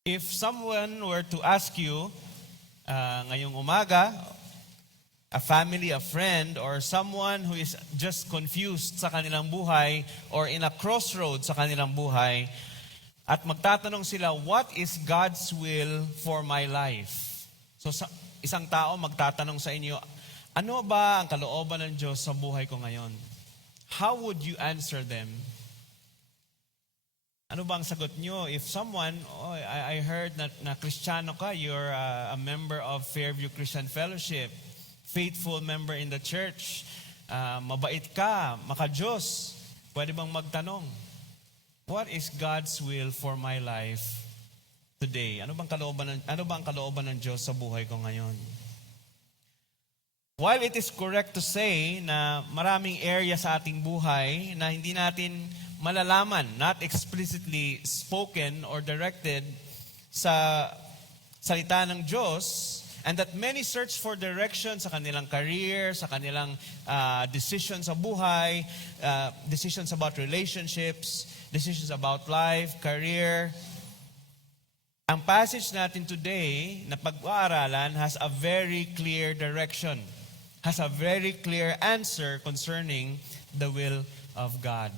If someone were to ask you ngayong umaga, a family, a friend, or someone who is just confused sa kanilang buhay or in a crossroad sa kanilang buhay, at magtatanong sila, what is God's will for my life? So isang tao magtatanong sa inyo, ano ba ang kalooban ng Diyos sa buhay ko ngayon? How would you answer them? Ano ba ang sagot nyo? If someone, I heard na Kristiyano ka, you're a member of Fairview Christian Fellowship, faithful member in the church, mabait ka, maka-Diyos, pwede bang magtanong, what is God's will for my life today? Ano bang kalooban ng Diyos sa buhay ko ngayon? While it is correct to say na maraming area sa ating buhay na hindi natin malalaman, not explicitly spoken or directed sa salita ng Diyos, and that many search for direction sa kanilang career, sa kanilang decisions sa buhay, decisions about relationships, decisions about life, career. Ang passage natin today na pag-aaralan has a very clear direction, has a very clear answer concerning the will of God.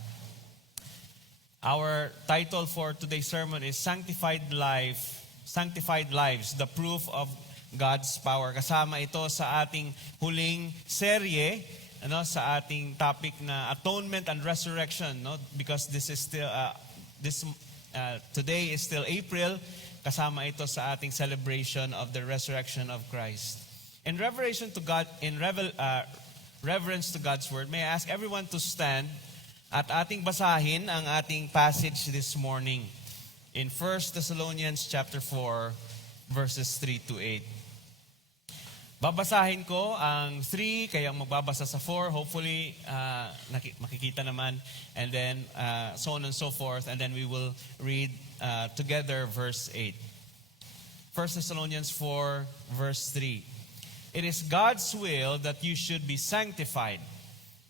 Our title for today's sermon is Sanctified Lives, the Proof of God's Power. Kasama ito sa ating huling serye, sa ating topic na Atonement and Resurrection, because this is still today is still April. Kasama ito sa ating celebration of the resurrection of Christ. In reverence to God's word, may I ask everyone to stand at ating basahin ang ating passage this morning in 1 Thessalonians chapter 4 verses 3 to 8. Babasahin ko ang 3, kaya magbabasa sa 4. Hopefully, makikita naman. And then, so on and so forth. And then we will read together verse 8. 1 Thessalonians 4 verse 3. It is God's will that you should be sanctified,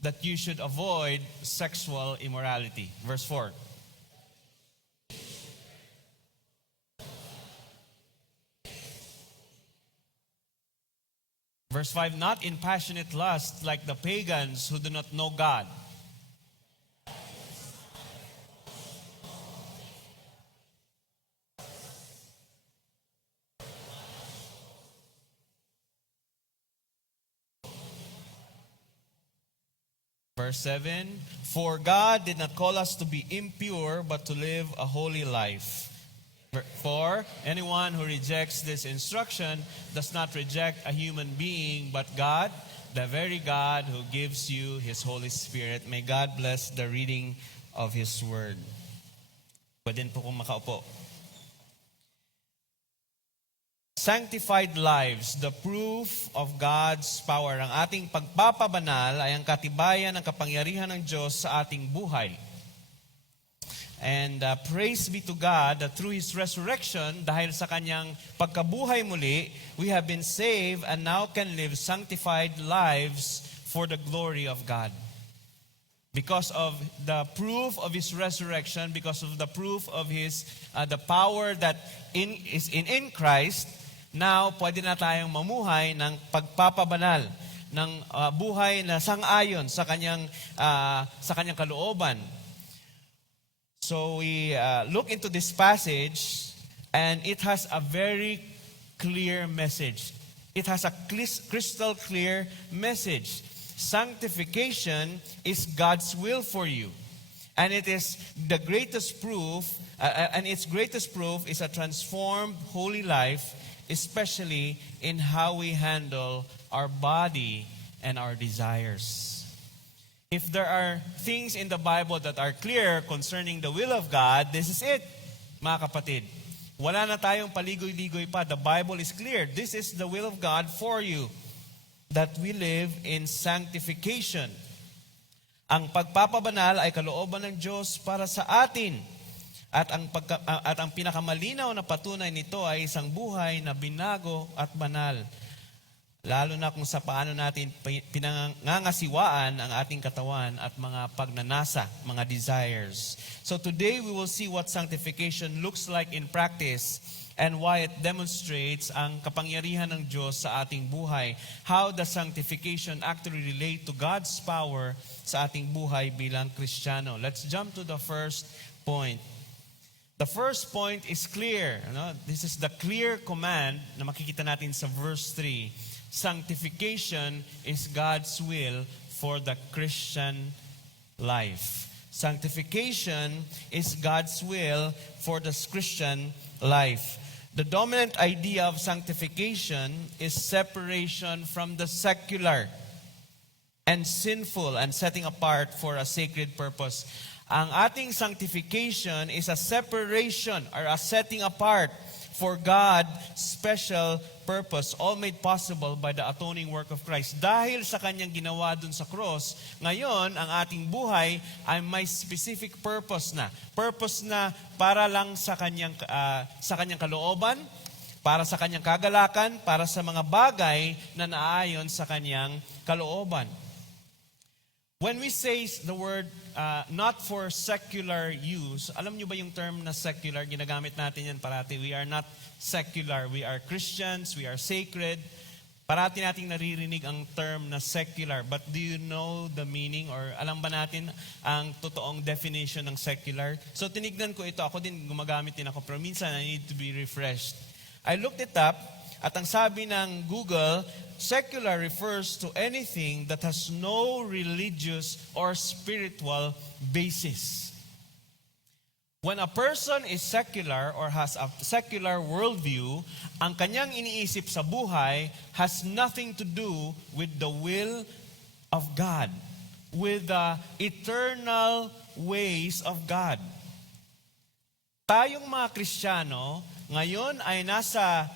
that you should avoid sexual immorality. Verse 4. Verse 5, not in passionate lust like the pagans who do not know God. Verse 7, for God did not call us to be impure, but to live a holy life. For anyone who rejects this instruction does not reject a human being, but God, the very God who gives you His Holy Spirit. May God bless the reading of His Word. Pwede po kung makaupo. Sanctified lives, the proof of God's power. Ang ating pagpapabanal ay ang katibayan ng kapangyarihan ng Diyos sa ating buhay. And praise be to God that through His resurrection, dahil sa Kanyang pagkabuhay muli, we have been saved and now can live sanctified lives for the glory of God. Because of the proof of His resurrection, because of the proof of His the power that is in Christ, now pwede na tayong mamuhay ng pagpapabanal, ng buhay na sang-ayon sa Kanyang kalooban. So we look into this passage, and it has a very clear message. It has a crystal clear message. Sanctification is God's will for you. And it is the greatest proof, and its greatest proof is a transformed holy life, especially in how we handle our body and our desires. If there are things in the Bible that are clear concerning the will of God, this is it, mga kapatid. Wala na tayong paligoy-ligoy pa. The Bible is clear. This is the will of God for you, that we live in sanctification. Ang pagpapabanal ay kalooban ng Diyos para sa atin. At ang pinakamalinaw na patunay nito ay isang buhay na binago at banal. Lalo na kung sa paano natin pinangangasiwaan ang ating katawan at mga pagnanasa, mga desires. So today we will see what sanctification looks like in practice and why it demonstrates ang kapangyarihan ng Diyos sa ating buhay. How does sanctification actually relate to God's power sa ating buhay bilang Kristiyano? Let's jump to the first point. The first point is clear. This is the clear command na makikita natin sa verse 3. Sanctification is God's will for the Christian life. Sanctification is God's will for the Christian life. The dominant idea of sanctification is separation from the secular and sinful and setting apart for a sacred purpose. Ang ating sanctification is a separation or a setting apart for God's special purpose, all made possible by the atoning work of Christ. Dahil sa kanyang ginawa dun sa cross, ngayon, ang ating buhay ay may specific purpose na. Purpose na para lang sa kanyang kalooban, para sa kanyang kagalakan, para sa mga bagay na naayon sa kanyang kalooban. When we say the word not for secular use, alam nyo ba yung term na secular? Ginagamit natin yan parati. We are not secular. We are Christians. We are sacred. Parati nating naririnig ang term na secular. But do you know the meaning or alam ba natin ang totoong definition ng secular? So tinignan ko ito. Ako din gumagamit din ako. Pero minsan I need to be refreshed. I looked it up. At ang sabi ng Google, secular refers to anything that has no religious or spiritual basis. When a person is secular or has a secular worldview, ang kanyang iniisip sa buhay has nothing to do with the will of God, with the eternal ways of God. Tayong mga Kristiyano, ngayon ay nasa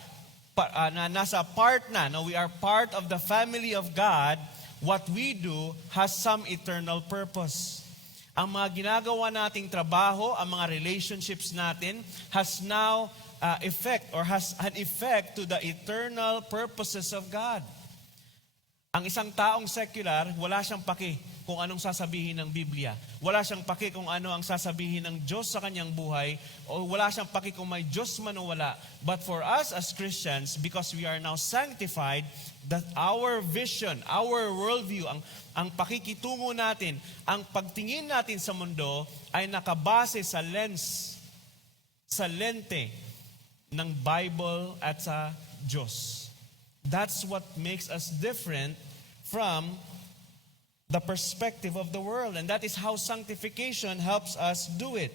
part na, no? We are part of the family of God. What we do has some eternal purpose. Ang mga ginagawa nating trabaho, ang mga relationships natin has now effect or has an effect to the eternal purposes of God. Ang isang taong secular, wala siyang paki kung anong sasabihin ng Biblia. Wala siyang paki kung ano ang sasabihin ng Diyos sa kanyang buhay, o wala siyang paki kung may Diyos man o wala. But for us as Christians, because we are now sanctified, that our vision, our worldview, ang pakikitungo natin, ang pagtingin natin sa mundo ay nakabase sa lente ng Bible at sa Diyos. That's what makes us different from the perspective of the world. And that is how sanctification helps us do it.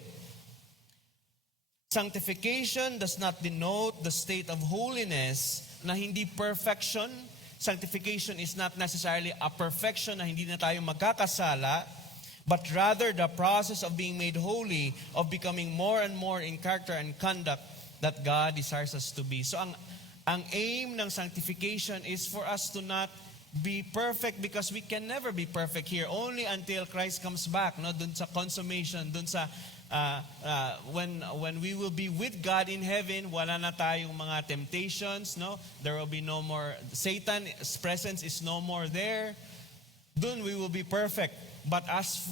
Sanctification does not denote the state of holiness na hindi perfection. Sanctification is not necessarily a perfection na hindi na tayo magkakasala, but rather the process of being made holy, of becoming more and more in character and conduct that God desires us to be. So ang aim ng sanctification is for us to not be perfect, because we can never be perfect here, only until Christ comes back, no? Dun sa consummation, dun sa when we will be with God in heaven, wala na tayong mga temptations, no? There will be no more, Satan's presence is no more there. Dun we will be perfect. But as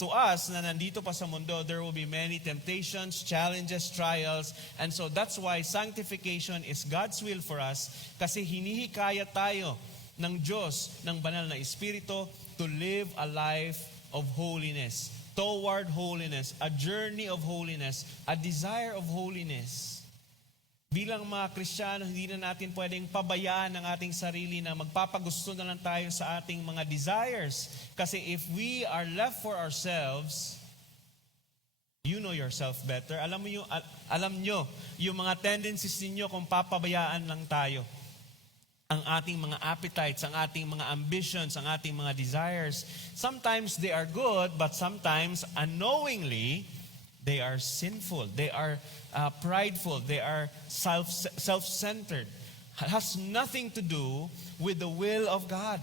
to us na nandito pa sa mundo, there will be many temptations, challenges, trials. And so that's why sanctification is God's will for us, kasi hinihikayat tayo ng Diyos, ng banal na Espiritu, to live a life of holiness, toward holiness, a journey of holiness, a desire of holiness. Bilang mga Kristiyano, hindi na natin pwedeng pabayaan ang ating sarili na magpapagusto na lang tayo sa ating mga desires. Kasi if we are left for ourselves, you know yourself better. Alam nyo yung mga tendencies ninyo kung papabayaan lang tayo. Ang ating mga appetites, ang ating mga ambitions, ang ating mga desires. Sometimes they are good, but sometimes unknowingly, they are sinful. They are prideful. They are self-centered. It has nothing to do with the will of God.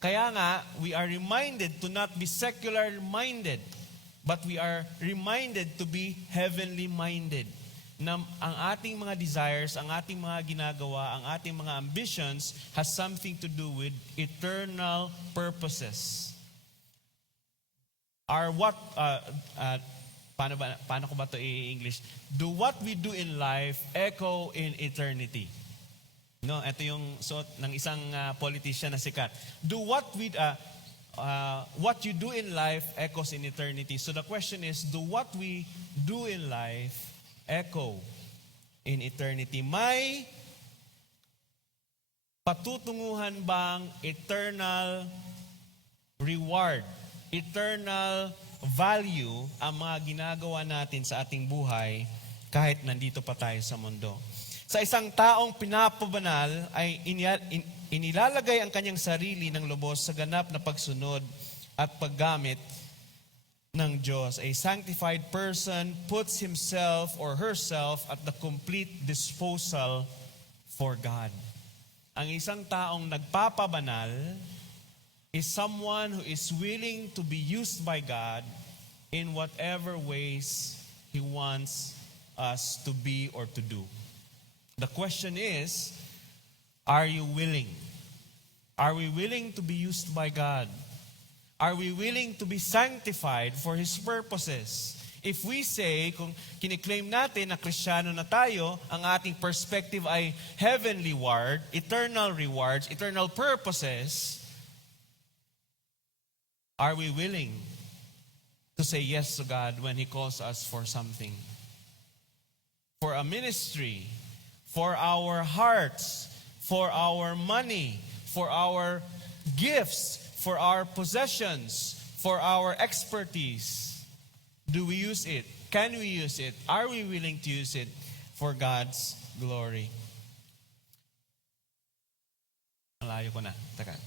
Kaya nga, we are reminded to not be secular-minded, but we are reminded to be heavenly-minded. Na ang ating mga desires, ang ating mga ginagawa, ang ating mga ambitions has something to do with eternal purposes. paano ko ba ito i-English? Do what we do in life echo in eternity. No, ito yung suot ng isang politician na sikat. Do what you do in life echoes in eternity. So the question is, do what we do in life echo in eternity? May patutunguhan bang eternal reward, eternal value ang mga ginagawa natin sa ating buhay kahit nandito pa tayo sa mundo? Sa isang taong pinapabanal ay inilalagay ang kanyang sarili ng lubos sa ganap na pagsunod at paggamit ng Diyos. A sanctified person puts himself or herself at the complete disposal for God. Ang isang taong nagpapabanal is someone who is willing to be used by God in whatever ways He wants us to be or to do. The question is, are you willing? Are we willing to be used by God? Are we willing to be sanctified for His purposes? If we say, kung kiniklaim natin na Kristiyano na tayo, ang ating perspective ay heavenly reward, eternal rewards, eternal purposes, are we willing to say yes to God when He calls us for something? For a ministry, for our hearts, for our money, for our gifts, for our possessions, for our expertise. Do we use it? Can we use it? Are we willing to use it for God's glory? Malayo ko na. Teka.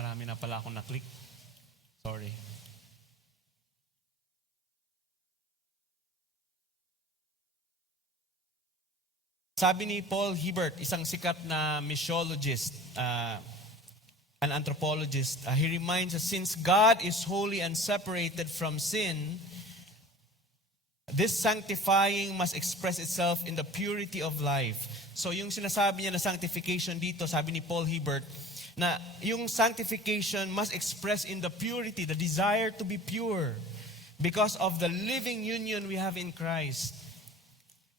Marami na pala akong na-click. Sorry. Sabi ni Paul Hiebert, isang sikat na missiologist, an anthropologist, he reminds us, since God is holy and separated from sin, this sanctifying must express itself in the purity of life. So yung sinasabi niya na sanctification dito, sabi ni Paul Hiebert, na yung sanctification must express in the purity, the desire to be pure, because of the living union we have in Christ.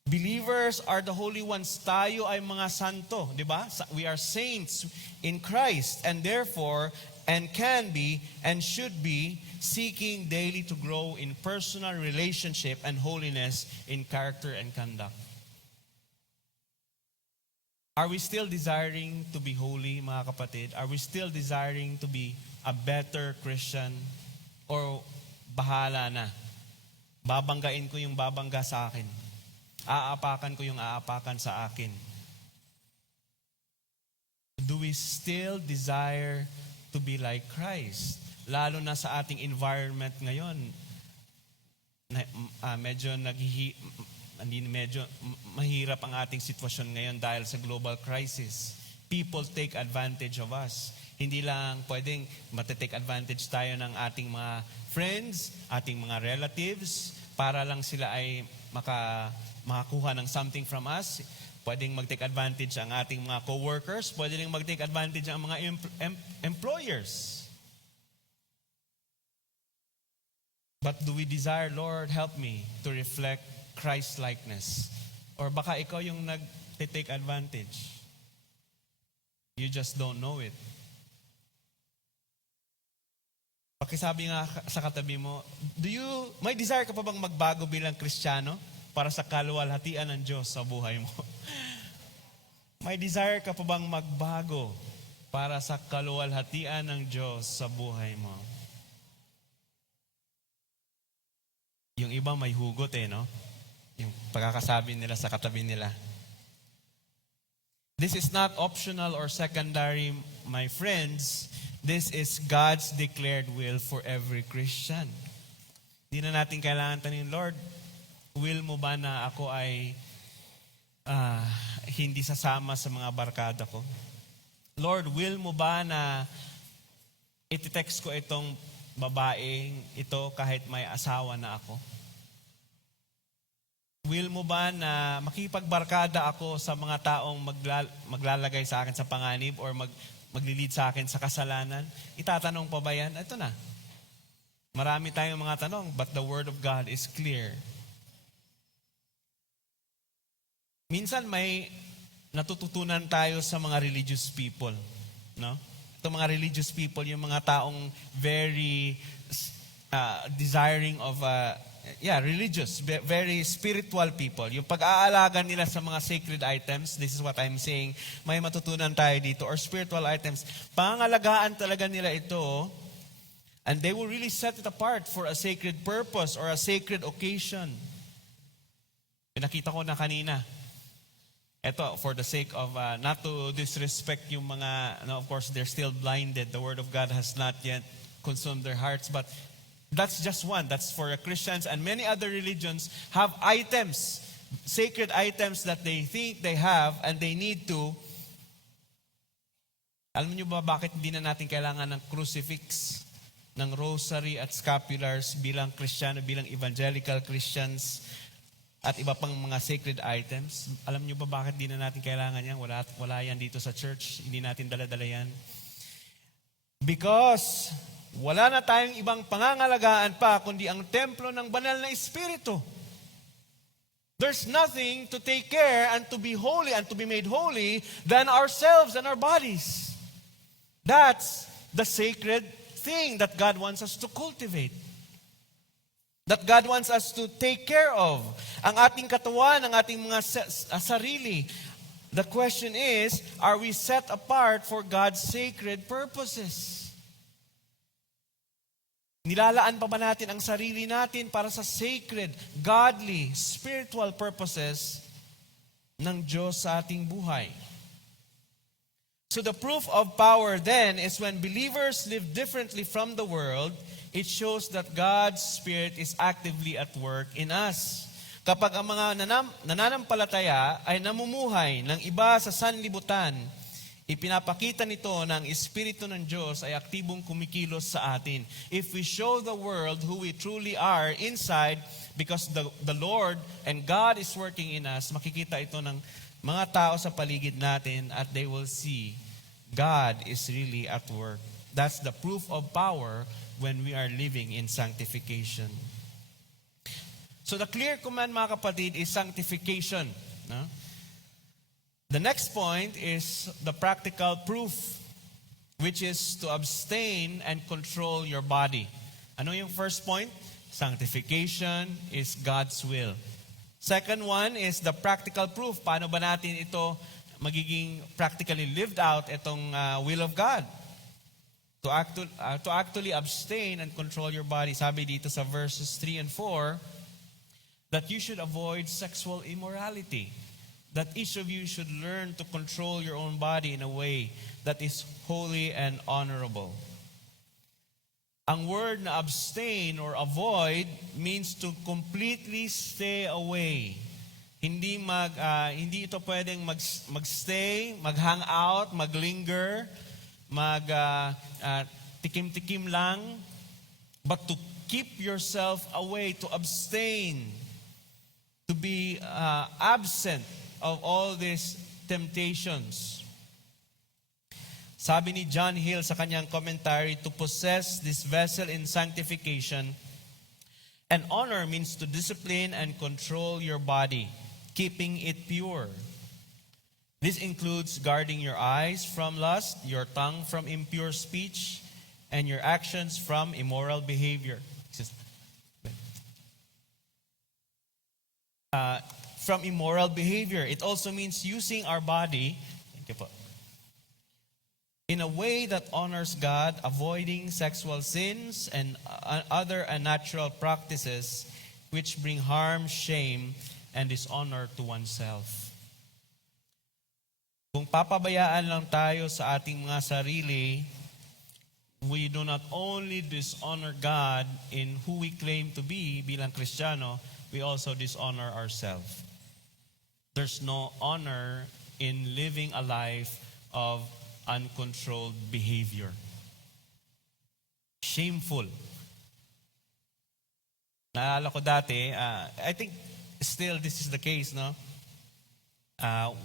Believers are the holy ones. Tayo ay mga santo, di ba? We are saints in Christ, and therefore, and can be, and should be, seeking daily to grow in personal relationship and holiness in character and conduct. Are we still desiring to be holy, mga kapatid? Are we still desiring to be a better Christian? Or bahala na? Babanggain ko yung babangga sa akin. Aapakan ko yung aapakan sa akin. Do we still desire to be like Christ? Lalo na sa ating environment ngayon. Medyo mahirap ang ating sitwasyon ngayon dahil sa global crisis. People take advantage of us. Hindi lang pwedeng matitake advantage tayo ng ating mga friends, ating mga relatives, para lang sila ay makakuha ng something from us. Pwedeng mag-take advantage ang ating mga co-workers. Pwedeng mag-take advantage ang mga employers. But do we desire, Lord, help me to reflect Christ-likeness? Or baka ikaw yung nag-take advantage. You just don't know it. Pakisabi nga sa katabi mo, may desire ka pa bang magbago bilang Kristiyano para sa kaluwalhatian ng Diyos sa buhay mo? May desire ka pa bang magbago para sa kaluwalhatian ng Diyos sa buhay mo? Yung iba may hugot no? Yung pagkakasabi nila sa katabi nila. This is not optional or secondary, my friends. This is God's declared will for every Christian. Hindi na natin kailangan tanungin, Lord, will mo ba na ako ay hindi sasama sa mga barkada ko? Lord, will mo ba na iti-text ko itong babaeng ito kahit may asawa na ako? Will mo ba na makipagbarkada ako sa mga taong maglalagay sa akin sa panganib or maglilid sa akin sa kasalanan? Itatanong pa ba yan? Ito na. Marami tayong mga tanong, but the Word of God is clear. Minsan may natututunan tayo sa mga religious people, no? Itong mga religious people, yung mga taong very desiring of religious, very spiritual people. Yung pag-aalaga nila sa mga sacred items, this is what I'm saying, may matutunan tayo dito, or spiritual items. Pangalagaan talaga nila ito, and they will really set it apart for a sacred purpose or a sacred occasion. Pinakita ko na kanina. Ito, for the sake of not to disrespect yung mga, of course, they're still blinded. The Word of God has not yet consumed their hearts. But that's just one. That's for Christians, and many other religions have items, sacred items that they think they have and they need to. Alam niyo ba bakit hindi na natin kailangan ng crucifix, ng rosary at scapulars bilang Kristiyano, bilang evangelical Christians, at iba pang mga sacred items? Alam niyo ba bakit di na natin kailangan yan? Wala yan dito sa church. Hindi natin dala-dala yan. Because wala na tayong ibang pangangalagaan pa kundi ang templo ng banal na Espiritu. There's nothing to take care and to be holy and to be made holy than ourselves and our bodies. That's the sacred thing that God wants us to cultivate. That God wants us to take care of. Ang ating katawan, ang ating mga sarili. The question is, are we set apart for God's sacred purposes? Nilalaan pa ba natin ang sarili natin para sa sacred, godly, spiritual purposes ng Diyos sa ating buhay? So the proof of power then is when believers live differently from the world, it shows that God's Spirit is actively at work in us. Kapag ang mga nananampalataya ay namumuhay ng iba sa sanlibutan, ipinapakita nito ng Espiritu ng Diyos ay aktibong kumikilos sa atin. If we show the world who we truly are inside, because the Lord and God is working in us, makikita ito ng mga tao sa paligid natin at they will see God is really at work. That's the proof of power when we are living in sanctification. So the clear command, mga kapatid, is sanctification. No? The next point is the practical proof, which is to abstain and control your body. Ano yung first point? Sanctification is God's will. Second one is the practical proof. Paano ba natin ito magiging practically lived out, itong will of God? To actually abstain and control your body. Sabi dito sa verses 3 and 4, that you should avoid sexual immorality. That each of you should learn to control your own body in a way that is holy and honorable. Ang word na abstain or avoid means to completely stay away. Hindi ito pwedeng magstay, mag-hang out, maglinger, tikim-tikim lang, but to keep yourself away, to abstain, to be absent of all these temptations. Sabi ni John Hill sa kanyang commentary, to possess this vessel in sanctification and honor means to discipline and control your body, keeping it pure. This includes guarding your eyes from lust, your tongue from impure speech, and your actions from immoral behavior. From immoral behavior. It also means using our body in a way that honors God, avoiding sexual sins and other unnatural practices which bring harm, shame, and dishonor to oneself. Kung papabayaan lang tayo sa ating mga sarili, we do not only dishonor God in who we claim to be bilang Kristiyano, we also dishonor ourselves. There's no honor in living a life of uncontrolled behavior. Shameful. Naalala ko dati, I think still this is the case, no?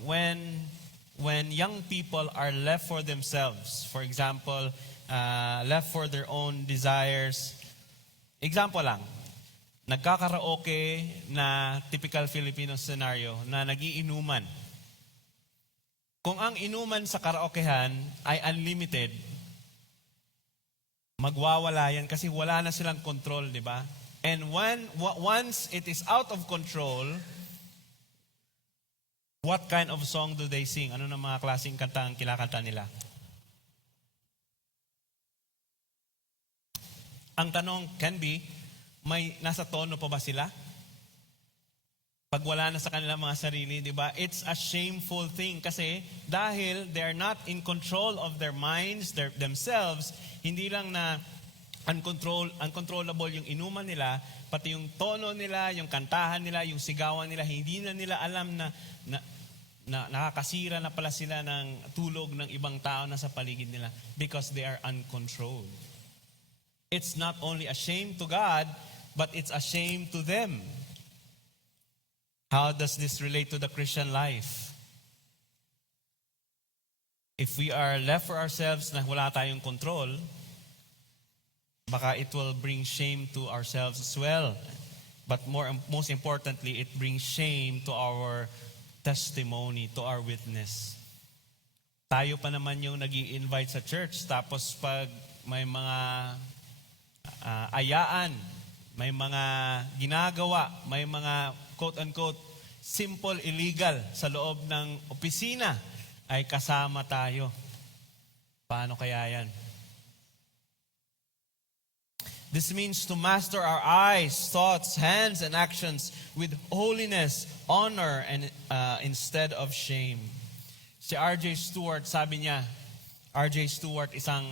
When young people are left for themselves, for example, left for their own desires, Example lang, nagkakaraoke na typical Filipino scenario na nagiinuman. Kung ang inuman sa karaokehan ay unlimited, magwawala yan kasi wala na silang control, di ba? And once it is out of control, what kind of song do they sing? Ano na mga klaseng kanta ang kinakanta nila? Ang tanong can be, may nasa tono pa ba sila? Pag wala na sa kanilang mga sarili, di ba? It's a shameful thing kasi dahil they are not in control of their minds, themselves, hindi lang na uncontrollable yung inuman nila, pati yung tono nila, yung kantahan nila, yung sigawan nila, hindi na nila alam na nakakasira na pala sila ng tulog ng ibang tao na sa paligid nila because they are uncontrolled. It's not only a shame to God, but it's a shame to them. How does this relate to the Christian life? If we are left for ourselves na wala tayong control, baka it will bring shame to ourselves as well. But most importantly, it brings shame to our testimony, to our witness. Tayo pa naman yung nag-i-invite sa church, tapos pag may mga ayaan, may mga ginagawa, may mga quote-unquote simple illegal sa loob ng opisina, ay kasama tayo. Paano kaya yan? This means to master our eyes, thoughts, hands, and actions with holiness, honor, and instead of shame. Si R.J. Stewart, sabi niya, R.J. Stewart, isang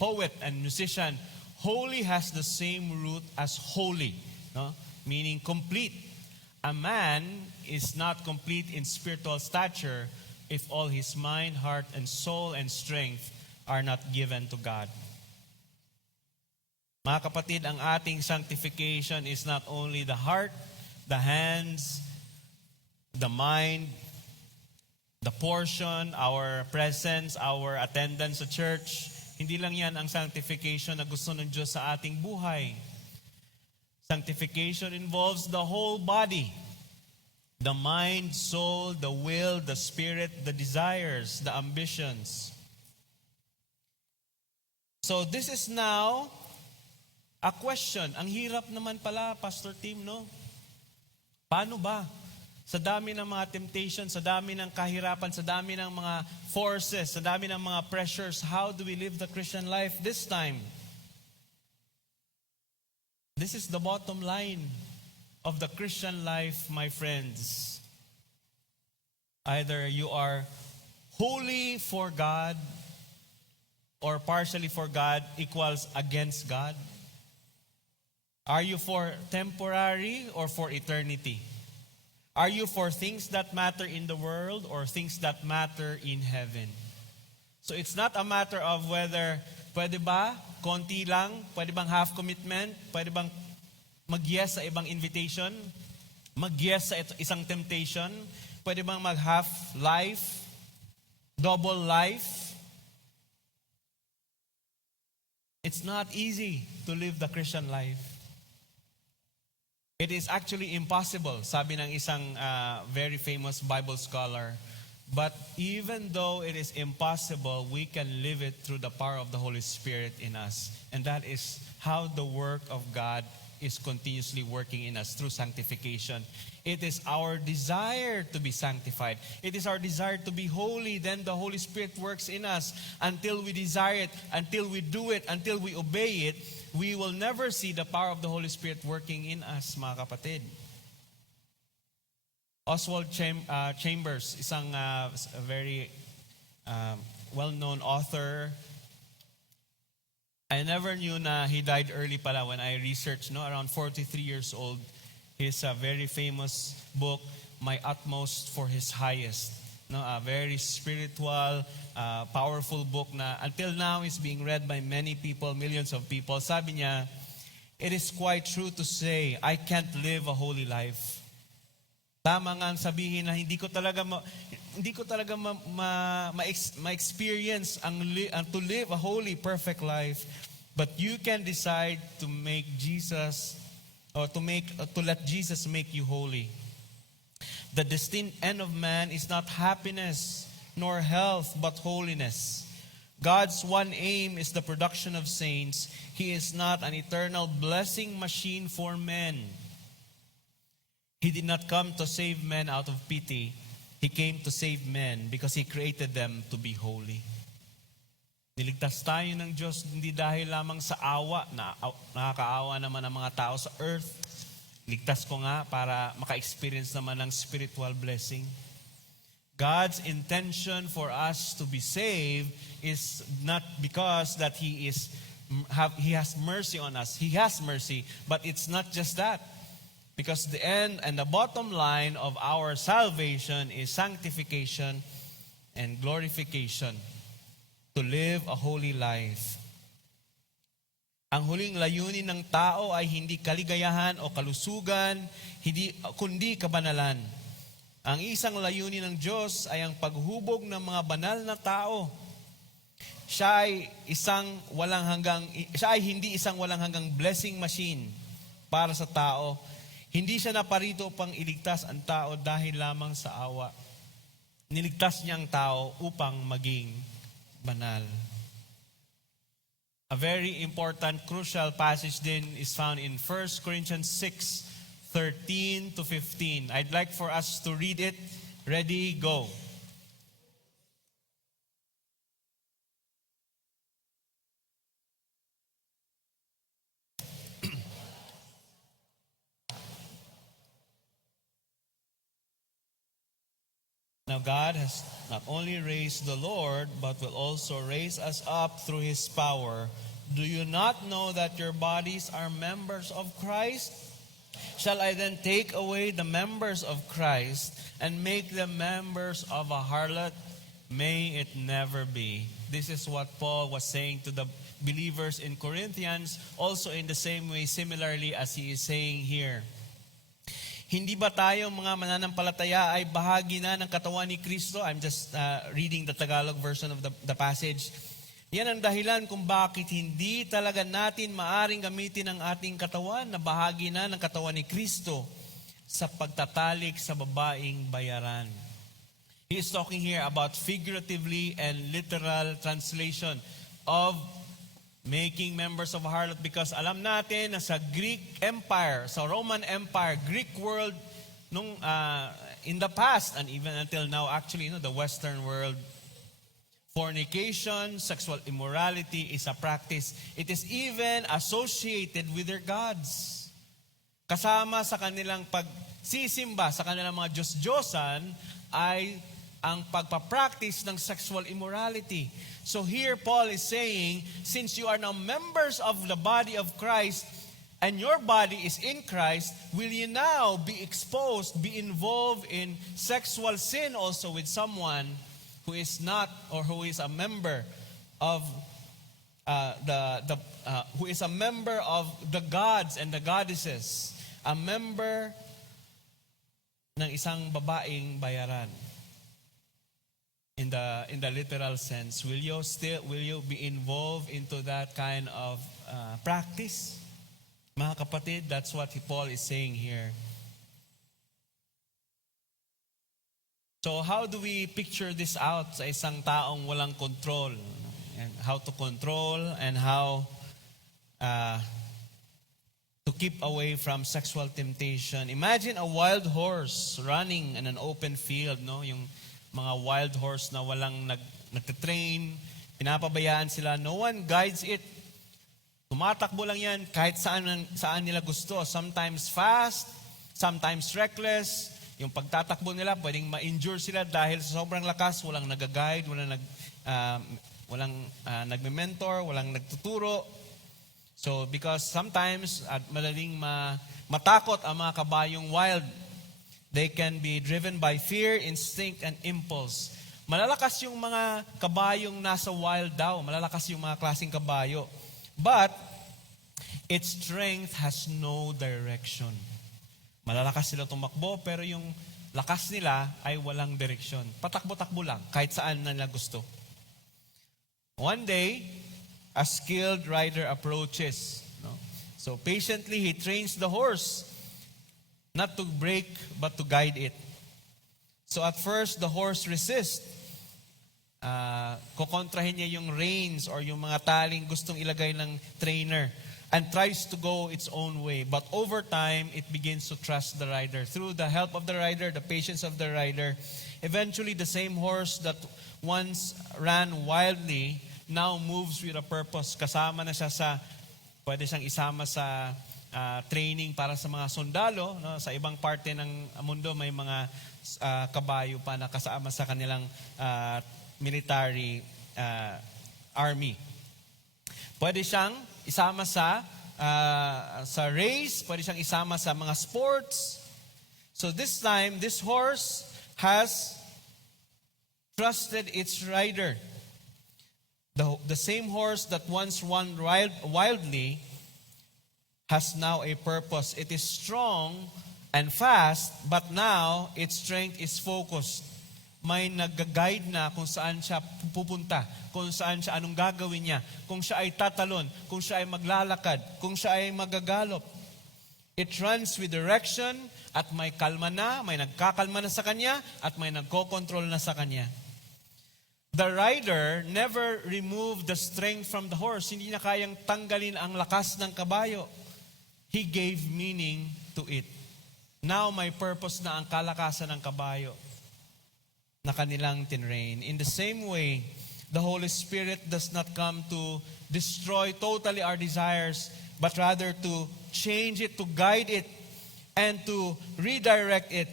poet and musician, holy has the same root as holy, no? Meaning complete. A man is not complete in spiritual stature if all his mind, heart, and soul and strength are not given to God. Mga kapatid, ang ating sanctification is not only the heart, the hands, the mind, the portion, our presence, our attendance sa church. Hindi lang yan ang sanctification na gusto ng Diyos sa ating buhay. Sanctification involves the whole body. The mind, soul, the will, the spirit, the desires, the ambitions. So this is now a question. Ang hirap naman pala, Pastor Tim, no? Paano ba? Sa dami ng mga temptations, sa dami ng kahirapan, sa dami ng mga forces, sa dami ng mga pressures, how do we live the Christian life this time? This is the bottom line of the Christian life, my friends. Either you are wholly for God or partially for God equals against God. Are you for temporary or for eternity? Are you for things that matter in the world or things that matter in heaven? So it's not a matter of whether pwede ba, konti lang, pwede bang half commitment, pwede bang mag-yes sa ibang invitation, mag-yes sa isang temptation, pwede bang mag-half life, double life. It's not easy to live the Christian life. It is actually impossible, sabi ng isang very famous Bible scholar. But even though it is impossible, we can live it through the power of the Holy Spirit in us. And that is how the work of God is continuously working in us through sanctification. It is our desire to be sanctified. It is our desire to be holy. Then the Holy Spirit works in us until we desire it, until we do it, until we obey it. We will never see the power of the Holy Spirit working in us, mga kapatid. Oswald Chambers, isang very well-known author. I never knew na he died early pala when I researched, around 43 years old. His very famous book, My Utmost for His Highest. A very spiritual, powerful book na until now is being read by many people, millions of people. Sabi niya, it is quite true to say, I can't live a holy life. Tama nga ang sabihin na hindi ko talaga ma-experience ang to live a holy, perfect life But you can decide to make Jesus, or to let Jesus make you holy. The destined end of man is not happiness nor health, but holiness. God's one aim is the production of saints. He is not an eternal blessing machine for men. He did not come to save men out of pity. He came to save men because He created them to be holy. Niligtas tayo ng Diyos hindi dahil lamang sa awa, na nakakaawa naman ang mga tao sa earth. Ligtas ko nga para maka-experience naman ng spiritual blessing. God's intention for us to be saved is not because that He has mercy on us. He has mercy, but it's not just that. Because the end and the bottom line of our salvation is sanctification and glorification, to live a holy life. Ang huling layunin ng tao ay hindi kaligayahan o kalusugan, kundi kabanalan. Ang isang layunin ng Diyos ay ang paghubog ng mga banal na tao. Siya ay hindi isang walang hanggang blessing machine para sa tao. Hindi siya naparito upang iligtas ang tao dahil lamang sa awa. Niligtas niya ang tao upang maging banal. A very important, crucial passage din is found in 1 Corinthians 6:13 to 15. I'd like for us to read it. Ready, go. Now God has not only raised the Lord, but will also raise us up through His power. Do you not know that your bodies are members of Christ? Shall I then take away the members of Christ and make them members of a harlot? May it never be. This is what Paul was saying to the believers in Corinthians, also in the same way, similarly as he is saying here. Hindi ba tayo mga mananampalataya ay bahagi na ng katawan ni Kristo? I'm just reading the Tagalog version of the passage. Yan ang dahilan kung bakit hindi talaga natin maaring gamitin ang ating katawan na bahagi na ng katawan ni Kristo sa pagtatalik sa babaeng bayaran. He is talking here about figuratively and literal translation of making members of a harlot, because alam natin na sa Greek Empire, sa Roman Empire, Greek world, in the past and even until now, actually, the Western world, fornication, sexual immorality is a practice. It is even associated with their gods. Kasama sa kanilang pagsisimba, sa kanilang mga Diyos-Diyosan, ay ang pagpapractice ng sexual immorality. So here Paul is saying, since you are now members of the body of Christ and your body is in Christ, will you now be exposed, be involved in sexual sin also with someone who is not, or who is a member of who is a member of the gods and the goddesses, a member ng isang babaeng bayaran? In the literal sense, will you be involved into that kind of practice? Mga kapatid, that's what Paul is saying here. So how do we picture this out sa isang taong walang control? And how to control and how to keep away from sexual temptation. Imagine a wild horse running in an open field, no? Yung mga wild horse na walang nagtitrain, pinapabayaan sila, no one guides it. Tumatakbo lang yan kahit saan nila gusto. Sometimes fast, sometimes reckless. Yung pagtatakbo nila, pwedeng ma-injure sila dahil sa sobrang lakas, walang nag-guide, walang nagme-mentor, walang nagtuturo. So because sometimes madaling matakot ang mga kabayong wild. They can be driven by fear, instinct, and impulse. Malalakas yung mga kabayong nasa wild daw. Malalakas yung mga klaseng kabayo. But, its strength has no direction. Malalakas sila tumakbo, pero yung lakas nila ay walang direksyon. Patakbo-takbo lang, kahit saan nila gusto. One day, a skilled rider approaches. No? So patiently, he trains the horse, not to break, but to guide it. So at first, the horse resists. Kukontrahin niya yung reins or yung mga taling gustong ilagay ng trainer and tries to go its own way. But over time, it begins to trust the rider. Through the help of the rider, the patience of the rider, eventually the same horse that once ran wildly now moves with a purpose. Kasama na siya pwede siyang isama sa training para sa mga sundalo. No? Sa ibang parte ng mundo, may mga kabayo pa na kasama sa kanilang military army. Pwede siyang isama sa race, pwede siyang isama sa mga sports. So this time, this horse has trusted its rider. The same horse that once ran wildly has now a purpose. It is strong and fast, but now its strength is focused. May nag-guide na kung saan siya pupunta, kung saan siya, anong gagawin niya, kung siya ay tatalon, kung siya ay maglalakad, kung siya ay magagalop. It runs with direction at may kalma na, may nagkakalma na sa kanya at may nagko-control na sa kanya. The rider never removed the strength from the horse. Hindi na kayang tanggalin ang lakas ng kabayo. He gave meaning to it. Now may purpose na ang kalakasan ng kabayo na kanilang tinrain. In the same way, the Holy Spirit does not come to destroy totally our desires, but rather to change it, to guide it, and to redirect it.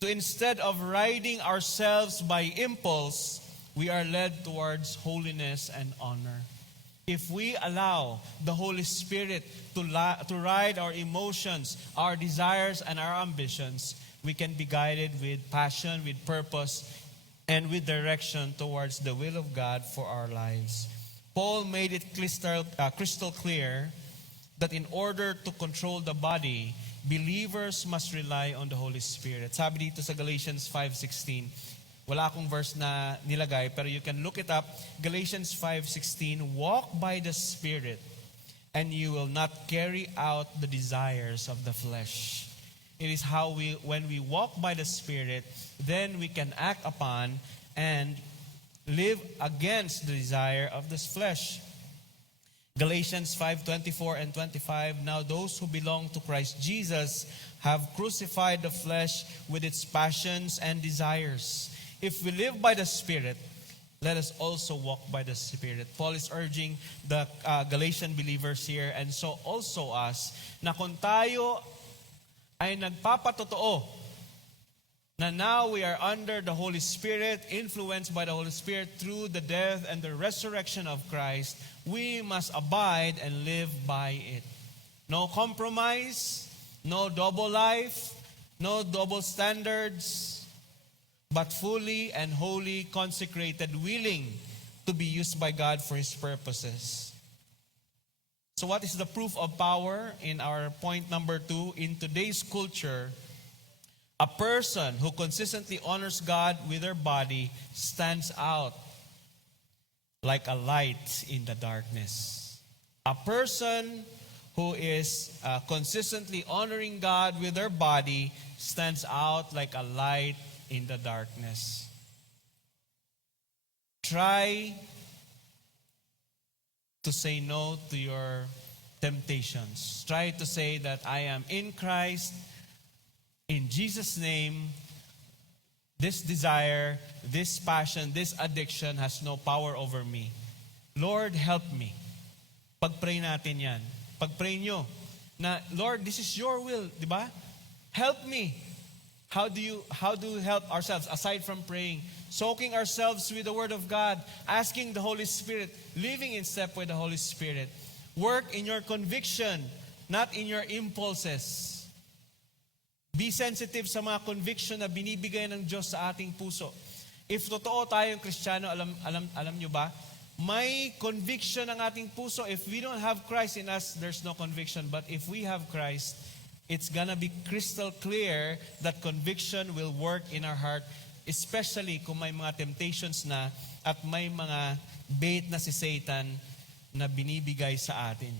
To instead of riding ourselves by impulse, we are led towards holiness and honor. If we allow the Holy Spirit to ride our emotions, our desires, and our ambitions, we can be guided with passion, with purpose, and with direction towards the will of God for our lives. Paul made it crystal clear that in order to control the body, believers must rely on the Holy Spirit. Sabi dito sa Galatians 5:16, wala akong verse na nilagay, pero you can look it up. Galatians 5:16, walk by the Spirit, and you will not carry out the desires of the flesh. It is how when we walk by the Spirit, then we can act upon and live against the desire of this flesh. Galatians 5:24 and 25, now those who belong to Christ Jesus have crucified the flesh with its passions and desires. If we live by the Spirit, let us also walk by the Spirit. Paul is urging the Galatian believers here, and so also us, na kung tayo ay nagpapatotoo na now we are under the Holy Spirit, influenced by the Holy Spirit through the death and the resurrection of Christ, we must abide and live by it. No compromise, no double life, no double standards, but fully and wholly consecrated, willing to be used by God for His purposes. So what is the proof of power in our point number 2? In today's culture, a person who consistently honors God with their body stands out like a light in the darkness. A person who is consistently honoring God with their body stands out like a light in the darkness. Try to say no to your temptations. Try to say that I am in Christ. In Jesus' name, this desire, this passion, this addiction has no power over me. Lord, help me. Pag-pray natin yan. Pag-pray nyo na, Lord, this is your will, di ba? Help me. How do we help ourselves aside from praying? Soaking ourselves with the Word of God, asking the Holy Spirit, living in step with the Holy Spirit. Work in your conviction, not in your impulses. Be sensitive sa mga conviction na binibigay ng Diyos sa ating puso. If totoo tayong Kristiyano, alam nyo ba? May conviction ng ating puso. If we don't have Christ in us, there's no conviction. But if we have Christ, it's gonna be crystal clear that conviction will work in our heart, especially kung may mga temptations na at may mga bait na si Satan na binibigay sa atin.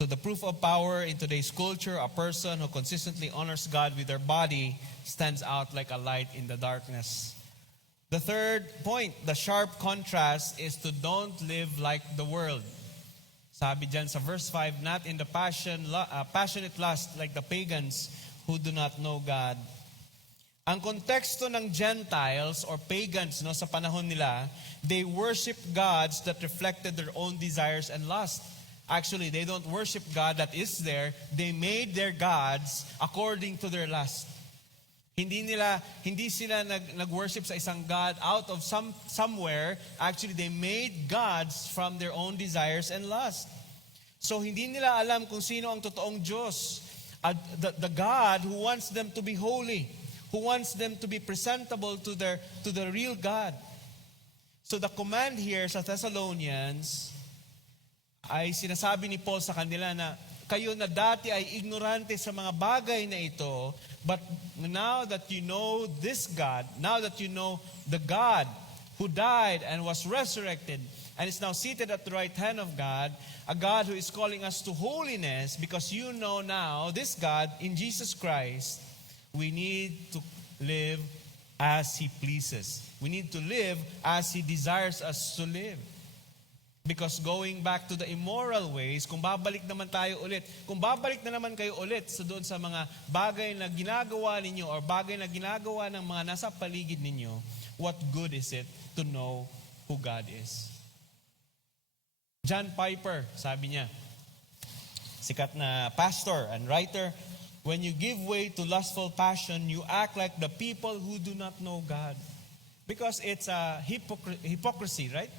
So the proof of power in today's culture, a person who consistently honors God with their body stands out like a light in the darkness. The third point, the sharp contrast is to don't live like the world. Sabi dyan sa verse 5, not in the passionate lust like the pagans who do not know God. Ang konteksto ng Gentiles or pagans sa panahon nila, they worship gods that reflected their own desires and lust. Actually, they don't worship God that is there. They made their gods according to their lust. Hindi sila nag-worship sa isang God out of somewhere. Actually, they made gods from their own desires and lust. So, hindi nila alam kung sino ang totoong Diyos. The God who wants them to be holy, who wants them to be presentable to the real God. So, the command here sa Thessalonians ay sinasabi ni Paul sa kanila na kayo na dati ay ignorante sa mga bagay na ito, but now that you know this God, now that you know the God who died and was resurrected and is now seated at the right hand of God, a God who is calling us to holiness, because you know now this God in Jesus Christ, we need to live as He pleases. We need to live as He desires us to live. Because going back to the immoral ways, kung babalik naman kayo ulit doon sa mga bagay na ginagawa ninyo or bagay na ginagawa ng mga nasa paligid ninyo, what good is it to know who God is? John Piper, sabi niya, sikat na pastor and writer, when you give way to lustful passion, you act like the people who do not know God. Because it's a hypocrisy, right?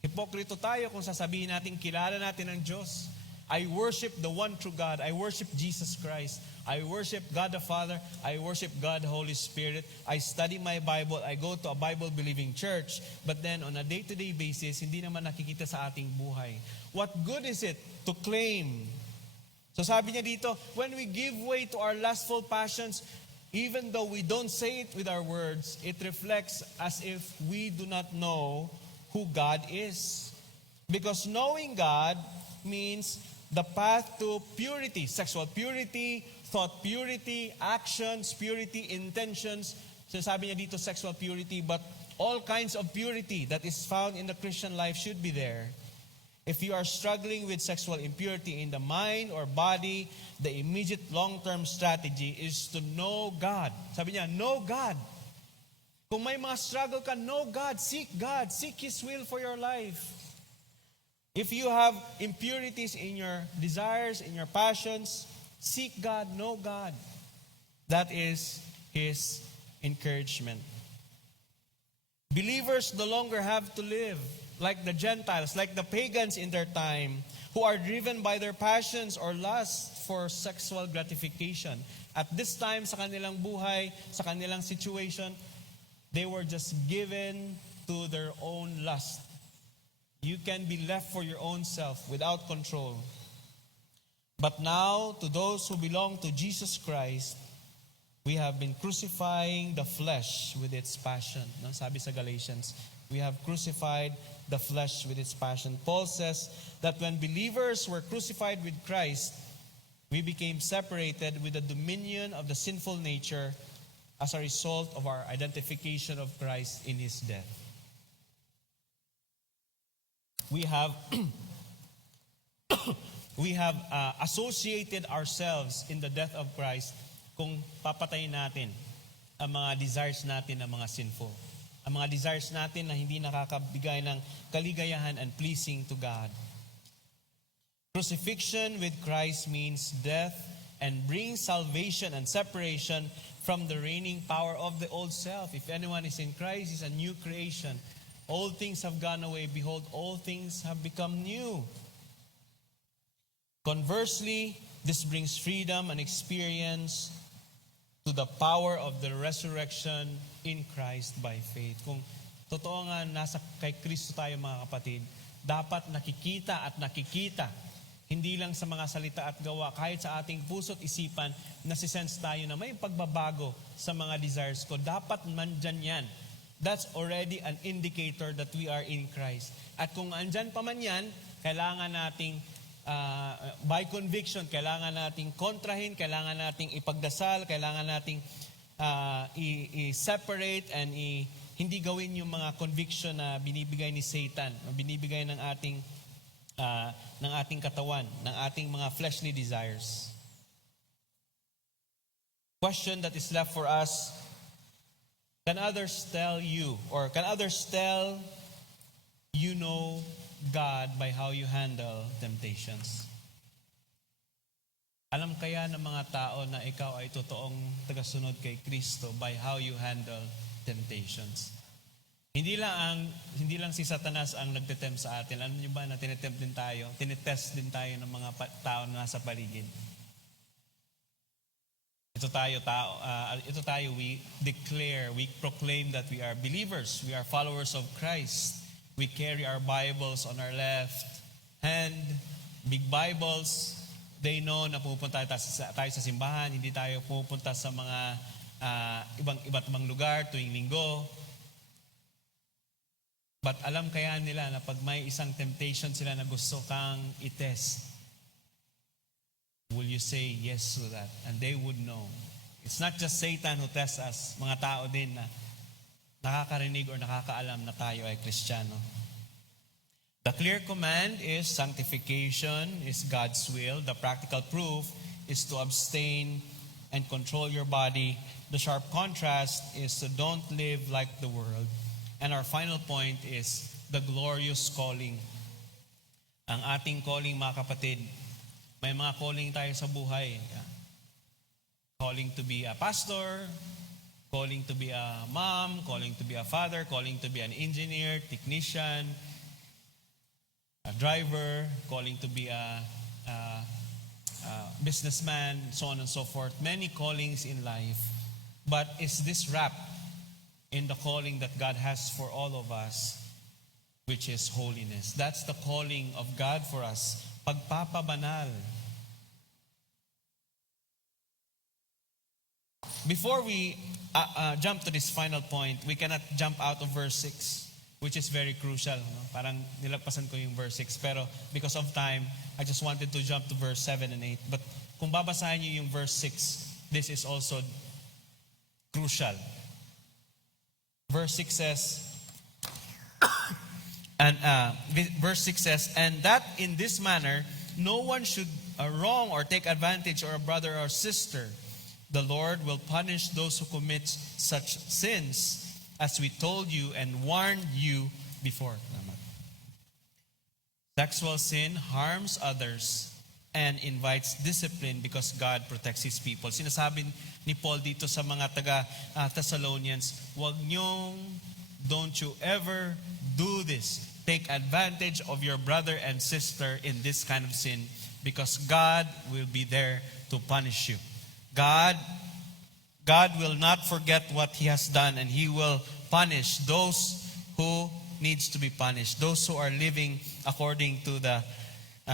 Hipokrito tayo kung sasabihin natin kilala natin ang Diyos. I worship the one true God. I worship Jesus Christ. I worship God the Father. I worship God the Holy Spirit. I study my Bible. I go to a Bible-believing church. But then on a day-to-day basis, hindi naman nakikita sa ating buhay. What good is it to claim? So sabi niya dito, when we give way to our lustful passions, even though we don't say it with our words, it reflects as if we do not know who God is. Because knowing God means the path to purity, sexual purity, thought purity, actions, purity, intentions. Sinasabi niya dito sexual purity, but all kinds of purity that is found in the Christian life should be there. If you are struggling with sexual impurity in the mind or body, the immediate long-term strategy is to know God. Sabi niya, know God. Kung may mga struggle ka, know God, seek His will for your life. If you have impurities in your desires, in your passions, seek God, know God. That is His encouragement. Believers no longer have to live like the Gentiles, like the pagans in their time, who are driven by their passions or lust for sexual gratification. At this time sa kanilang buhay, sa kanilang situation, they were just given to their own lust. You can be left for your own self without control. But now, to those who belong to Jesus Christ, we have been crucifying the flesh with its passion. No? Sabi sa Galatians, we have crucified the flesh with its passion. Paul says that when believers were crucified with Christ, we became separated with the dominion of the sinful nature as a result of our identification of Christ in His death. We have associated ourselves in the death of Christ kung papatayin natin ang mga desires natin na mga sinful. Ang mga desires natin na hindi nakakabigay ng kaligayahan and pleasing to God. Crucifixion with Christ means death and brings salvation and separation from the reigning power of the old self. If anyone is in Christ, is a new creation. Old things have gone away. Behold, all things have become new. Conversely, this brings freedom and experience to the power of the resurrection in Christ by faith. Kung totoo nga nasa kay Kristo tayo mga kapatid, dapat nakikita at nakikita, hindi lang sa mga salita at gawa, kahit sa ating puso't isipan, nasisense tayo na may pagbabago sa mga desires ko. Dapat mandyan yan. that's already an indicator that we are in Christ. At kung andyan pa man yan, kailangan nating, by conviction, kailangan nating kontrahin, kailangan nating ipagdasal, kailangan nating i-separate and hindi gawin yung mga conviction na binibigay ni Satan, binibigay ng ating katawan, ng ating mga fleshly desires. Question that is left for us: can others tell you, or can others tell you know God by how you handle temptations? Alam kaya ng mga tao na ikaw ay totoong tagasunod kay Kristo by how you handle temptations? Hindi lang si Satanas ang nagtetempt sa atin. Alam niyo ba na tinetempt din tayo, tinetest din tayo ng mga tao na nasa paligid. Ito tayo, we declare, we proclaim that we are believers, we are followers of Christ. We carry our Bibles on our left hand, big Bibles. They know na pupunta tayo sa simbahan, hindi tayo pupunta sa mga iba't ibang lugar tuwing linggo. But alam kaya nila na pag may isang temptation sila na gusto kang itest, will you say yes to that? And they would know. It's not just Satan who tests us. Mga tao din na nakakarinig or nakakaalam na tayo ay Kristiyano. The clear command is sanctification is God's will. The practical proof is to abstain and control your body. The sharp contrast is to don't live like the world. And our final point is the glorious calling. Ang ating calling, mga kapatid, may mga calling tayo sa buhay. Calling to be a pastor, calling to be a mom, calling to be a father, calling to be an engineer, technician, a driver, calling to be a businessman, so on and so forth. Many callings in life. But is this wrapped in the calling that God has for all of us, which is holiness? That's the calling of God for us. Pagpapabanal. Before we jump to this final point, we cannot jump out of verse 6, which is very crucial. No? Parang nilagpasan ko yung verse 6. Pero because of time, I just wanted to jump to verse 7 and 8. But kung babasahin niyo yung verse 6, this is also crucial. Verse 6 says, verse 6 says, and that in this manner, no one should wrong or take advantage of a brother or sister. The Lord will punish those who commit such sins, as we told you and warned you before. Sexual sin harms others and invites discipline because God protects His people. Sinasabi ni Paul dito sa mga taga-Thessalonians, don't you ever do this. Take advantage of your brother and sister in this kind of sin because God will be there to punish you. God will not forget what He has done, and He will punish those who needs to be punished, those who are living according to the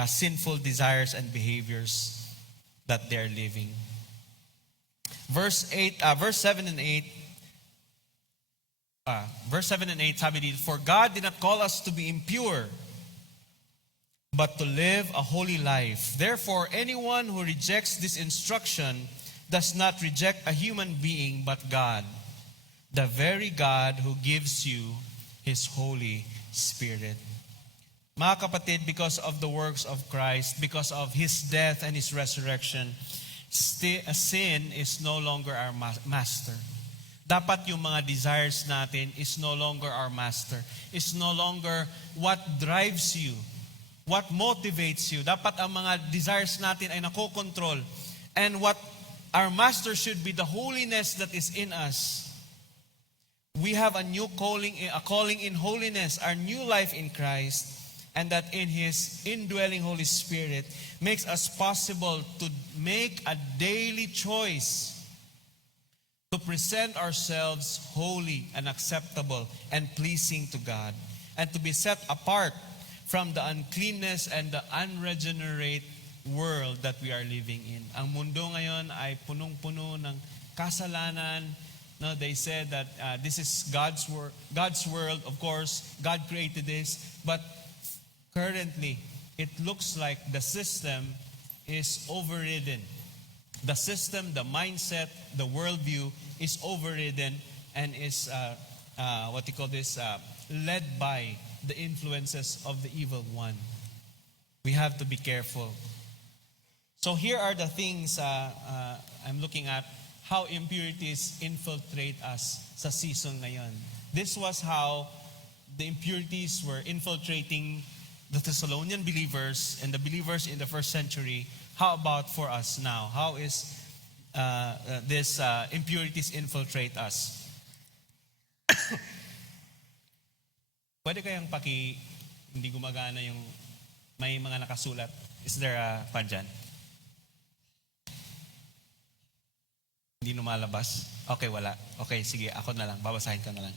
sinful desires and behaviors that they are living. Verse 7 and 8. Verse 7 and 8, sabi dito, for God did not call us to be impure, but to live a holy life. Therefore, anyone who rejects this instruction does not reject a human being, but God, the very God who gives you His Holy Spirit. Mga kapatid, because of the works of Christ, because of His death and His resurrection, sin is no longer our master. Dapat yung mga desires natin is no longer our master. Is no longer what drives you, what motivates you. Dapat ang mga desires natin ay nakokontrol. And what our master should be the holiness that is in us. We have a new calling, a calling in holiness, our new life in Christ, and that in His indwelling Holy Spirit makes us possible to make a daily choice to present ourselves holy and acceptable and pleasing to God, and to be set apart from the uncleanness and the unregenerate world that we are living in. Ang mundo ngayon ay punong-puno ng kasalanan, No, they said that this is God's world. Of course, God created this, but currently, it looks like the system is overridden. The system, the mindset, the worldview is overridden and is led by the influences of the evil one. We have to be careful. So here are the things I'm looking at, how impurities infiltrate us sa season ngayon. This was how the impurities were infiltrating the Thessalonian believers and the believers in the first century. How about for us now? How is this impurities infiltrate us? Pwede kayang hindi gumagana yung may mga nakasulat. Is there a pan dyan? Hindi lumalabas? Okay, wala. Okay, sige, ako na lang. Babasahin ko na lang.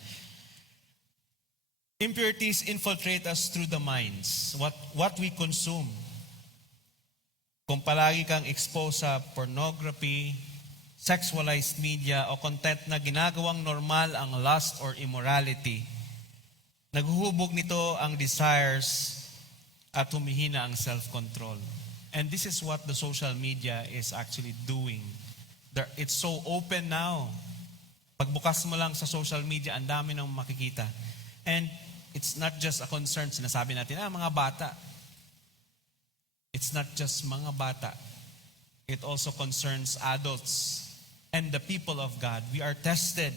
Impurities infiltrate us through the minds. What we consume. Kung palagi kang exposed sa pornography, sexualized media, o content na ginagawang normal ang lust or immorality, naghuhubog nito ang desires at humihina ang self-control. And this is what the social media is actually doing. It's so open now. Pagbukas mo lang sa social media, ang dami nang makikita. And it's not just a concern, sinasabi natin, mga bata. It's not just mga bata. It also concerns adults and the people of God. We are tested.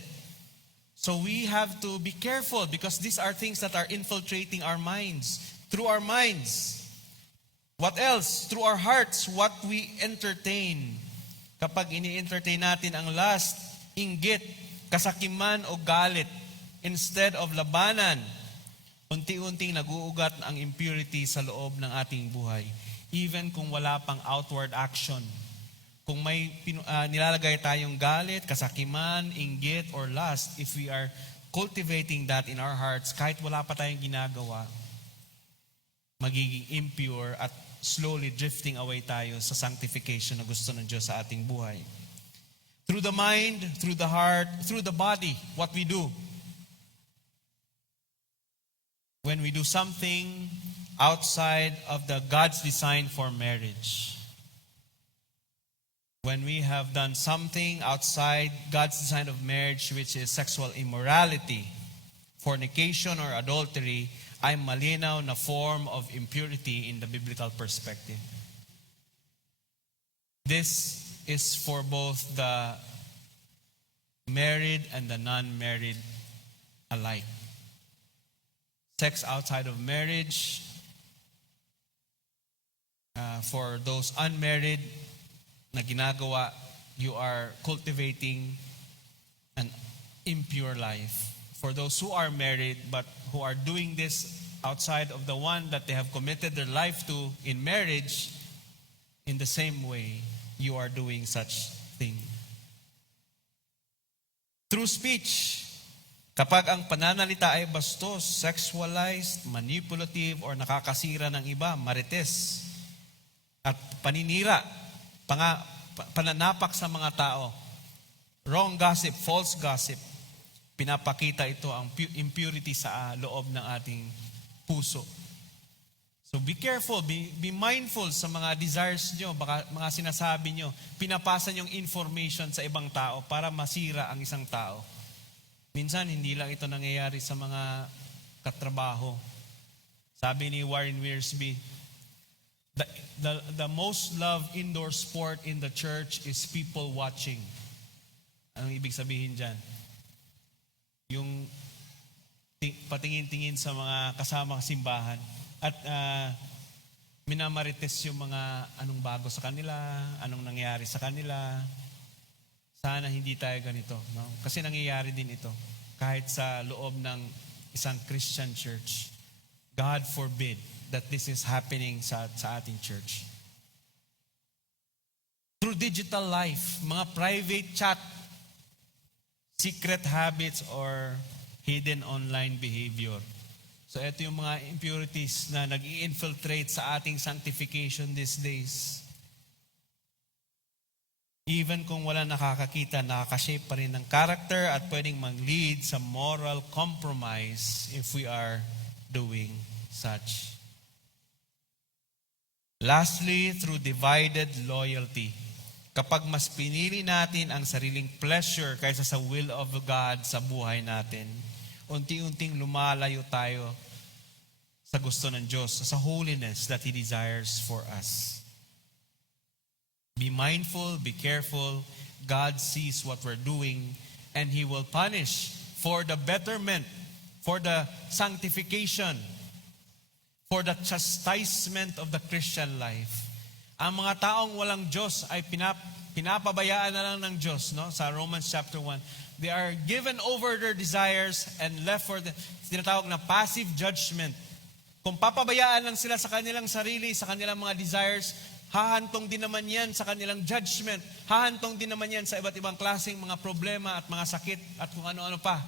So we have to be careful because these are things that are infiltrating our minds. Through our minds. What else? Through our hearts, what we entertain. Kapag ini-entertain natin ang lust, inggit, kasakiman o galit, instead of labanan, unti-unting nag-uugat ang impurity sa loob ng ating buhay. Even kung wala pang outward action. Kung may nilalagay tayong galit, kasakiman, inggit, or lust, if we are cultivating that in our hearts, kahit wala pa tayong ginagawa, magiging impure at slowly drifting away tayo sa sanctification na gusto ng Diyos sa ating buhay. Through the mind, through the heart, through the body, what we do. When we do something outside of the God's design for marriage. When we have done something outside God's design of marriage, which is sexual immorality, fornication, or adultery, ay malinaw na form of impurity in the biblical perspective. This is for both the married and the non-married alike. Sex outside of marriage, for those unmarried na ginagawa, you are cultivating an impure life. For those who are married but who are doing this outside of the one that they have committed their life to in marriage, in the same way, you are doing such thing. Through speech, kapag ang pananalita ay bastos, sexualized, manipulative, or nakakasira ng iba, marites, at paninira, pananapak sa mga tao, wrong gossip, false gossip, pinapakita ito ang impurity sa loob ng ating puso. So be careful, be mindful sa mga desires nyo, baka mga sinasabi nyo, pinapasa nyong information sa ibang tao para masira ang isang tao. Minsan, hindi lang ito nangyayari sa mga katrabaho. Sabi ni Warren Wiersbe, the most loved indoor sport in the church is people watching. Anong ibig sabihin dyan? Yung patingin-tingin sa mga kasama simbahan at minamarites yung mga anong bago sa kanila, anong nangyayari sa kanila. Sana hindi tayo ganito. No? Kasi nangyayari din ito kahit sa loob ng isang Christian church. God forbid that this is happening sa ating church. Through digital life, mga private chat, secret habits, or hidden online behavior. So ito yung mga impurities na nag-i-infiltrate sa ating sanctification these days. Even kung wala nakakakita, nakakashape pa rin ng character at pwedeng mag-lead sa moral compromise if we are doing such. Lastly, through divided loyalty. Kapag mas pinili natin ang sariling pleasure kaysa sa will of God sa buhay natin, unti-unting lumalayo tayo sa gusto ng Diyos, sa holiness that He desires for us. Be mindful, be careful. God sees what we're doing and He will punish for the betterment, for the sanctification, for the chastisement of the Christian life. Ang mga taong walang Diyos ay pinapabayaan na lang ng Diyos, no? Sa Romans chapter 1. They are given over their desires and left for the tinatawag na passive judgment. Kung papabayaan lang sila sa kanilang sarili, sa kanilang mga desires, hahantong din naman yan sa kanilang judgment. Hahantong din naman yan sa iba't ibang klaseng mga problema at mga sakit at kung ano-ano pa.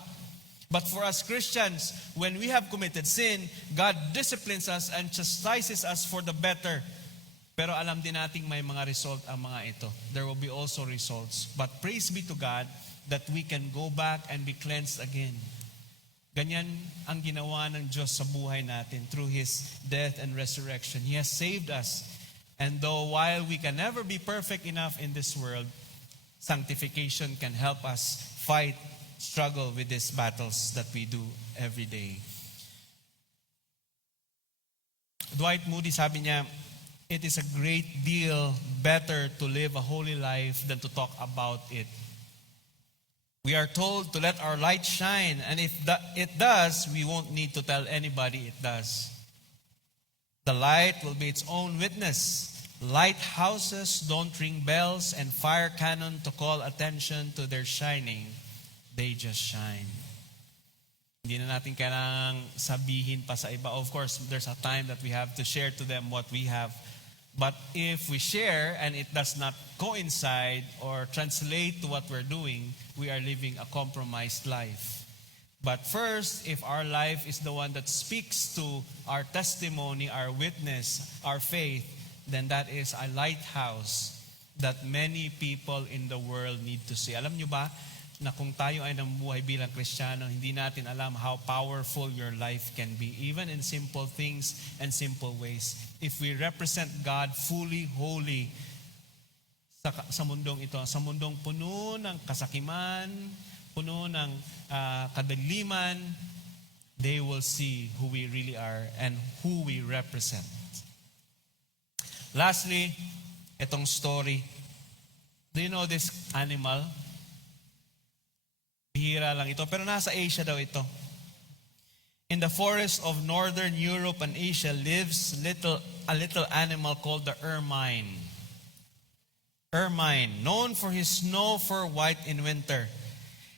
But for us Christians, when we have committed sin, God disciplines us and chastises us for the better. Pero alam din nating may mga result ang mga ito. There will be also results. But praise be to God that we can go back and be cleansed again. Ganyan ang ginawa ng Diyos sa buhay natin through His death and resurrection. He has saved us. And though while we can never be perfect enough in this world, sanctification can help us fight, struggle with these battles that we do every day. Dwight Moody sabi niya, it is a great deal better to live a holy life than to talk about it. We are told to let our light shine, and if it does, we won't need to tell anybody it does. The light will be its own witness. Lighthouses don't ring bells and fire cannon to call attention to their shining. They just shine. Hindi na natin kailangang sabihin pa sa iba. Of course, there's a time that we have to share to them what we have. But if we share and it does not coincide or translate to what we're doing, we are living a compromised life. But first, if our life is the one that speaks to our testimony, our witness, our faith, then that is a lighthouse that many people in the world need to see. Alam nyo ba na kung tayo ay namubuhay bilang Kristiyano, hindi natin alam how powerful your life can be, even in simple things and simple ways. If we represent God fully holy sa mundong ito, sa mundong puno ng kasakiman, puno ng kadiliman, they will see who we really are and who we represent. Lastly, itong story. Do you know this animal? Bihira lang ito, pero nasa Asia daw ito. In the forest of northern Europe and Asia lives a little animal called the ermine. Ermine, known for his snow fur white in winter.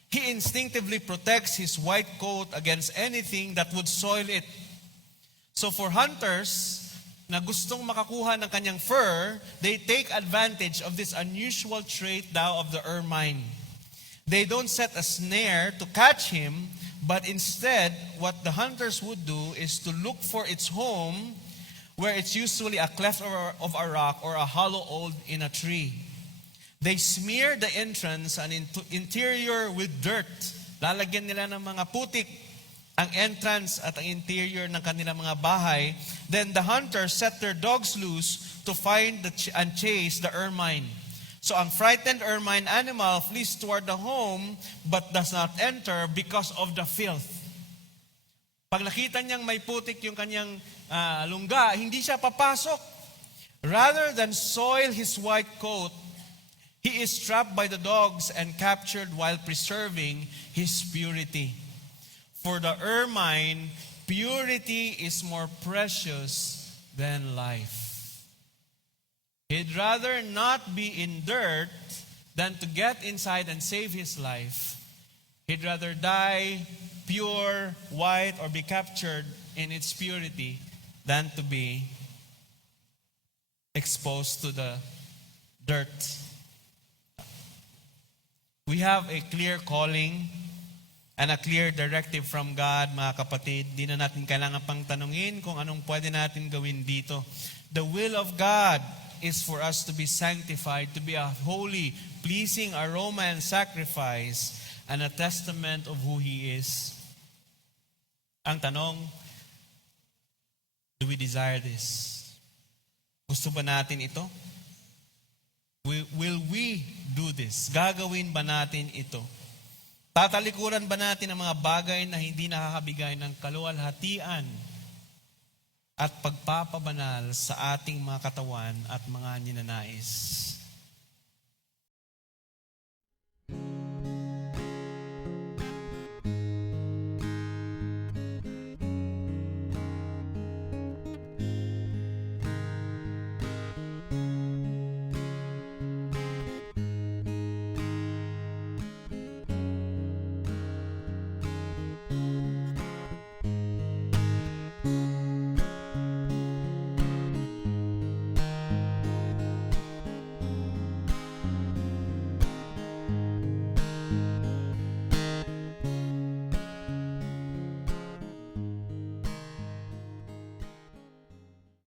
He instinctively protects his white coat against anything that would soil it. So for hunters na gustong makakuha ng kanyang fur, they take advantage of this unusual trait daw of the ermine. They don't set a snare to catch him, but instead, what the hunters would do is to look for its home, where it's usually a cleft of a rock or a hollow hole in a tree. They smear the entrance and interior with dirt. Lalagyan nila ng mga putik ang entrance at ang interior ng kanilang mga bahay. Then the hunters set their dogs loose to find and chase the ermine. So ang frightened ermine animal flees toward the home but does not enter because of the filth. Pag nakita niyang may putik yung kanyang lungga, hindi siya papasok. Rather than soil his white coat, he is trapped by the dogs and captured while preserving his purity. For the ermine, purity is more precious than life. He'd rather not be in dirt than to get inside and save his life. He'd rather die pure, white, or be captured in its purity than to be exposed to the dirt. We have a clear calling and a clear directive from God, mga kapatid. Di na natin kailangan pang tanungin kung anong pwede natin gawin dito. The will of God is for us to be sanctified, to be a holy, pleasing aroma and sacrifice, and a testament of who He is. Ang tanong, do we desire this? Gusto ba natin ito? Will we do this? Gagawin ba natin ito? Tatalikuran ba natin ang mga bagay na hindi nakakabigay ng kaluwalhatian at pagpapabanal sa ating mga katawan at mga ninanais?